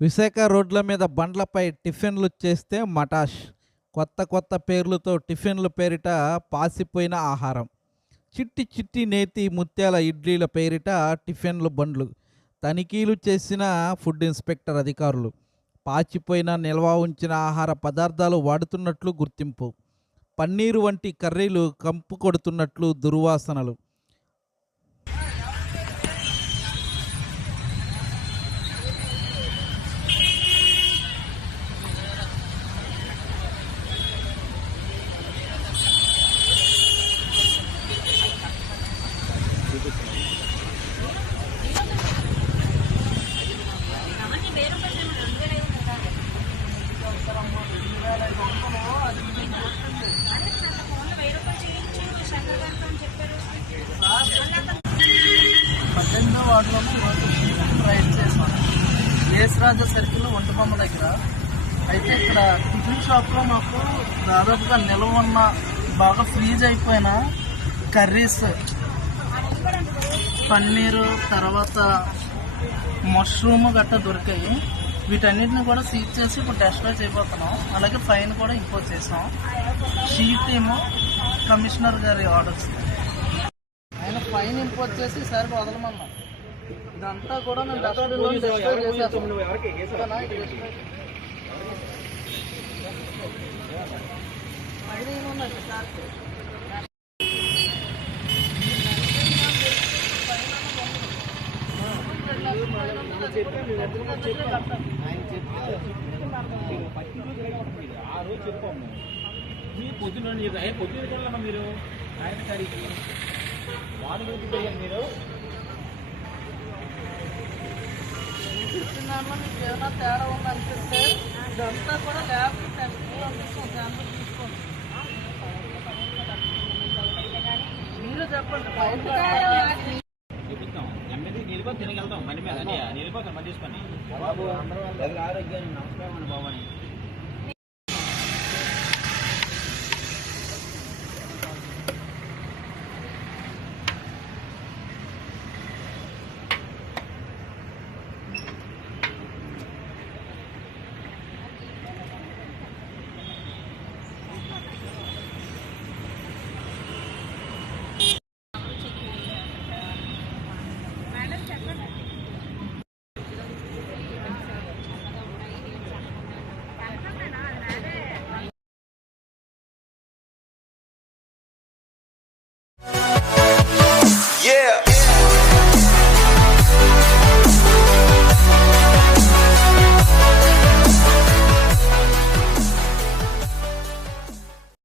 విశాఖ రోడ్ల మీద బండ్లపై టిఫిన్లు చేస్తే మటాష్. కొత్త కొత్త పేర్లతో టిఫిన్ల పేరిట పాసిపోయిన ఆహారం. చిట్టి చిట్టి నేతి ముత్యాల ఇడ్లీల పేరిట టిఫిన్లు బండ్లు. తనిఖీలు చేసిన ఫుడ్ ఇన్స్పెక్టర్ అధికారులు. పాచిపోయిన నిల్వ ఉంచిన ఆహార పదార్థాలు వాడుతున్నట్లు గుర్తింపు. పన్నీరు వంటి కర్రీలు కంపు కొడుతున్నట్లు దుర్వాసనలు. వార్డులోనే ఈరోజు రైడ్ చేశాను ఏసరాజ సర్కిల్ ఒంటబొమ్మ దగ్గర. అయితే ఇక్కడ టిఫిన్ షాప్లో మాకు దాదాపుగా నిల్వ ఉన్న బాగా ఫ్రీజ్ అయిపోయిన కర్రీస్ పన్నీరు తర్వాత మష్రూమ్ గట్టా దొరికాయి. వీటన్నిటిని కూడా సీజ్ చేసి ఇప్పుడు టెస్ట్లో చేయబోతున్నాం. అలాగే ఫైన్ కూడా ఇంపోజ్ చేసాం. షీట్ ఏమో కమిషనర్ గారి ఆర్డర్స్. ఆయన ఫైన్ ఇంపోజ్ చేసి ఈసారి వదలమన్నాం. ఇదంతా కూడా మేము డస్ట్బిన్లో డిస్ట్రాయ్ చేసేస్తాం ఆ రోజు చెప్పాము మీ పొద్దున్న మీరు ఆయన పొద్దున్న వెళ్ళామా మీరు ఆయన తారీఖు వాడు మీరు చెప్తున్నాను మీకు ఏమైనా తేడా ఉందనిపిస్తే ఇదంతా కూడా ల్యాబ్ టెస్ట్ తీసుకోండి శాంపుల్ తీసుకోండి. మీరు చెప్పండి. బయట చెప్తాం తినగలుగుతాం మని మీద. నిలిపోతాం నిలబడతాం తీసుకొని. బాబు అందరూ ఆరోగ్యాన్ని నమస్కారం అండి బాబు అని.